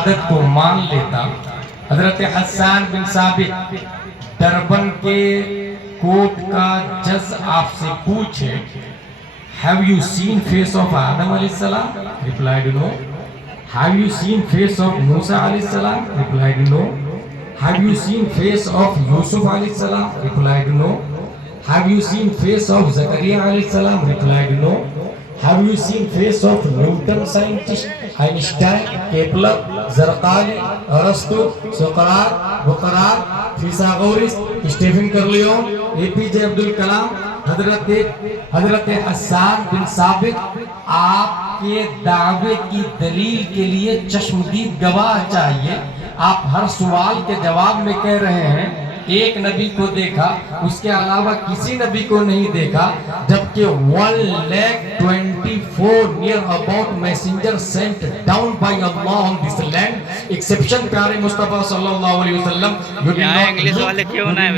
شہادت کو مان لیتا. حضرت حسان بن ثابت دربن کے کوٹ کا جج آپ سے پوچھے, have you seen face of Adam علیہ السلام? Replied no. Have you seen face of Musa علیہ السلام? Replied no. Have you seen face of Yusuf علیہ السلام? Replied no. Have you seen face of Zakaria علیہ السلام? Replied no. Have you seen face of Newton scientist, Einstein, Kepler, Zarqali, Aristo, Socrates, Bukhara, Pythagoras, Stephen Curleon, APJ Abdul Kalam, حضرت حسان بن ثابت آپ کے دعوے کی دلیل کے لیے چشمدید گواہ چاہیے. آپ ہر سوال کے جواب میں کہہ رہے ہیں ایک نبی کو دیکھا, اس کے علاوہ کسی نبی کو نہیں دیکھا, جبکہ 1,24 near about messenger sent down by Allah on this land, exception پیارے مصطفیٰ صلی اللہ علیہ وسلم. یہاں انگلیس والے کیوں نہ ہے؟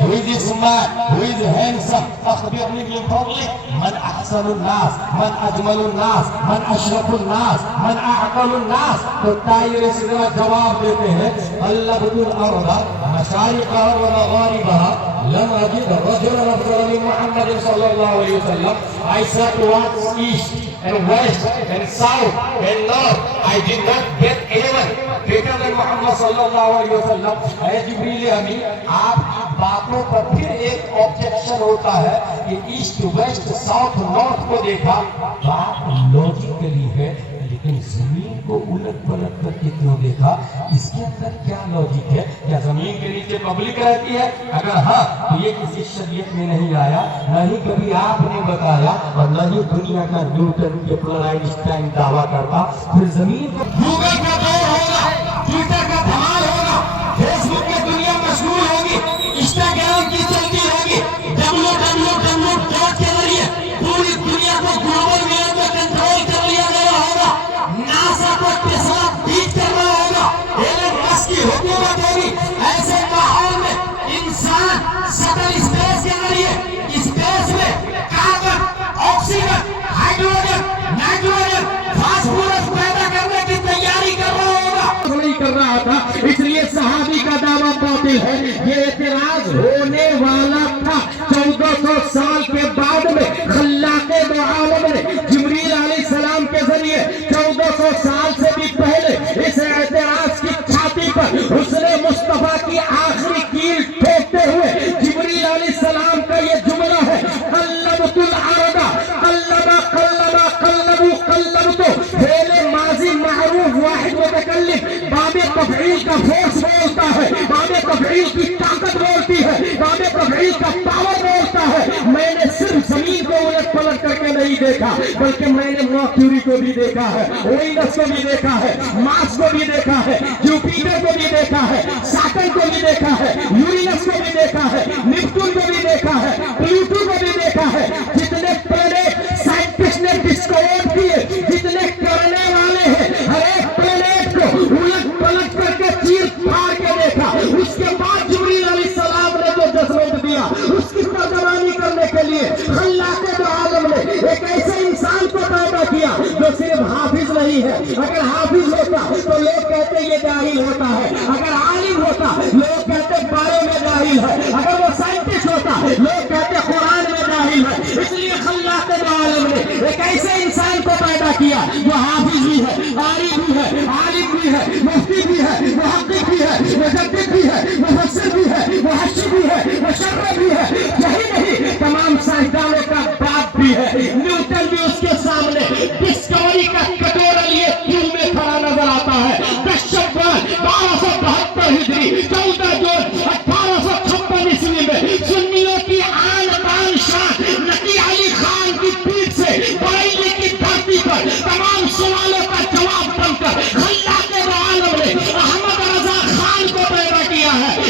Who is smart, who is handsome, أخبرني بالفضل من أحسن الناس, من أجمل الناس, من أشرف الناس, من أعقل الناس. تو تائر سے جواب دیتے ہیں اللہ بدل الأرض مشارقها ومغاربها لم أجد رجلا أفضل من محمد صلى الله عليه وسلم. I said towards east and west and south and north, I did not get anyone better than Muhammad صلی اللہ علیہ وسلم. اے جبریل امین, آپ کی باتوں پر پھر ایک آبجیکشن ہوتا ہے کہ ایسٹ ویسٹ ساؤتھ نارتھ کو دیکھا, بات لوجیکلی ہے, لیکن زمین کو الٹ پلٹ کر کے کیوں دیکھا؟ اس کے اندر کیا لوجک ہے؟ کیا زمین کے نیچے پبلک رہتی ہے؟ اگر ہاں تو یہ کسی شریعت میں نہیں آیا, نہ ہی کبھی آپ نے بتایا, اور نہ ہی دنیا کا نیوٹن کیپلر آئنسٹائن دعویٰ کرتا. پھر زمین کو گوگل کا دور ہوگا, ٹویٹر کا دھمال ہوگا, فیس بک کی دنیا مشغول ہوگی, انسٹاگرام کی چلتی ہوگی, www کے ذریعے پوری دنیا کو گلوبل ویو میں کنٹرول کر لیا گیا ہوگا, ناسا کو ٹیسلا بیٹ کرنا ہوگا, ایلن مسک کی حکومت ہوگی. ایسے ماحول میں انسان سٹل اسپیس کے ذریعے اسپیس میں carbon, oxygen, hydrogen, nitrogen, phosphorus پیدا کرنے کی تیاری کر رہا ہوگا. نہیں کر رہا تھا, اس لیے صحابی کا دعویٰ باطل ہے. یہ اعتراض ہونے والا تھا 1400 سال کے بعد میں خلاق دو عالم نے جبریل علیہ السلام کے ذریعے 1400 سال سے بھی پہلے اس اعتراض کی چھاتی پر حسن مصطفیٰ کی آخری کیل ٹھوکتے ہوئے جبریل علیہ السلام کا یہ جملہ ہے, قلبت الارض قلبا قلبا قلبو قلبتو, فعل ماضی معروف واحد متکلم باب تفعیل کا فورس بولتا ہے, باب تفعیل کی طاقت بولتی ہے, باب تفعیل کا پاور بولتا ہے. میں نے صرف زمین کو الٹ پلٹ کر کے نہیں دیکھا, بلکہ میں نے مرکوری کو بھی دیکھا ہے, وینس کو بھی دیکھا ہے, مارس کو بھی دیکھا ہے, جوپیٹر کو بھی دیکھا ہے, سیٹرن کو بھی دیکھا ہے, یورینس کو بھی دیکھا ہے, نیپٹون کو بھی دیکھا ہے, پلوٹو کو بھی دیکھا ہے. جتنے پلانٹ سائنٹسٹ نے ڈسکور کیے, جتنے کرنے والے ہیں, ہر ایک پلانٹ کو الٹ پلٹ کر کے چیر پھاڑ کے دیکھا. اس کے بعد جبریل علیہ السلام نے جو ججمنٹ دیا, اس کی ترجمانی کرنے کے لیے خلاق دو عالم نے ایک ایسے انسان کو پیدا کیا جو صرف حافظ نہیں ہے. اگر حافظ ہوتا تو لوگ کہتے یہ جاہل ہوتا ہے, اگر عالم ہوتا لوگ کہتے بارے میں جاہل ہے, اگر وہ سائنٹسٹ ہوتا لوگ کہتے قرآن میں جاہل ہے. اس لیے خلاق دو عالم نے ایک ایسے انسان کو پیدا کیا جو حافظ بھی ہے, قاری بھی ہے, عالم بھی ہے, مفتی بھی ہے, محقق بھی ہے, مجدد بھی ہے, مفسر بھی ہے, محشر بھی ہے, مشرع بھی ہے. یہی نہیں, تمام سائنسدانوں کا باپ بھی ہے. نیوٹن بھی اس کے سامنے ڈسکوری کا کٹورا لیے کیوں میں کھڑا نظر آتا ہے. کشفوان 1272 ہجری 14 جون 1856 عیسوی میں سنیوں کی آن بان شان نقی علی خان کی پیٹھ سے بریلی کی دھرتی پر تمام سوالوں کا جواب بن کر خلاق دو عالم نے احمد رضا خان کو پیدا کیا ہے.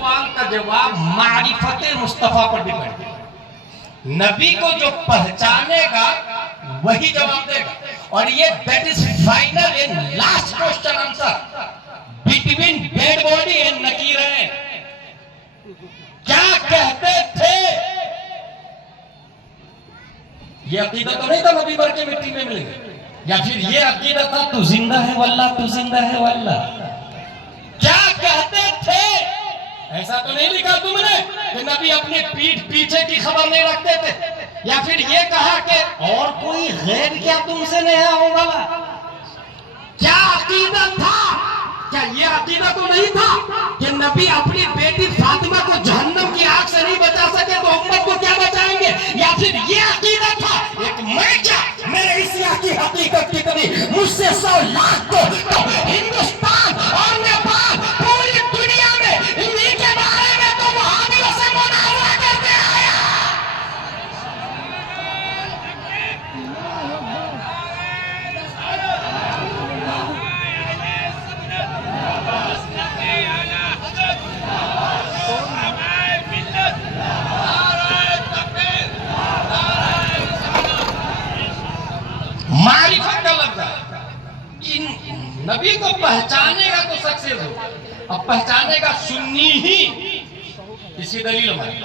سوال کا جواب معرفت مصطفیٰ پر ڈیپینڈ ہے. نبی کو جو پہچانے گا وہی جواب دے گا. اور یہ that is final and last question answer between dead body and نکیریں. کیا کہتے تھے؟ یہ عقیدہ تو نہیں تھا نبی مر کے مٹی میں ملیں گے, یا پھر یہ عقیدہ تھا تو زندہ ہے واللہ, تو زندہ ہے واللہ. کیا کہتے تھے؟ ایسا تو نہیں لکھا تم نے کہ نبی اپنی پیٹھ پیچھے کی خبر نہیں رکھتے تھے, یا پھر یہ کہا کہ اور کوئی غیر کیا تم سے نہیں ہوگا. کیا عقیدہ تھا؟ کیا یہ عقیدہ تو نہیں تھا کہ نبی اپنی بیٹی فاطمہ کو جہنم کی آگ سے نہیں بچا سکے تو امت کو کیا بچائیں گے؟ یا پھر یہ عقیدہ تھا ایک میں کیا میرے اسیا کی حقیقت کتنی, مجھ سے 100 لاکھ تو ہندوستان اور نیپال پوری دنیا میں انہی کے بارے میں تو وہابیوں سے مناظرہ کرتے آیا. معرفت کا لفظ ہے. نبی کو پہچانے گا تو سکسیس ہو, اب پہچانے گا سنی ہی. اسی دلیل ہماری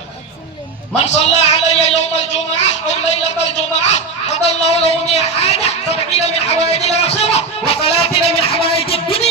من صلی علیہ یوم الجمعہ او لیلۃ الجمعہ قضى الله له حاجة 70 من حوائج الآخرة و 30 من حوائج الدنیا.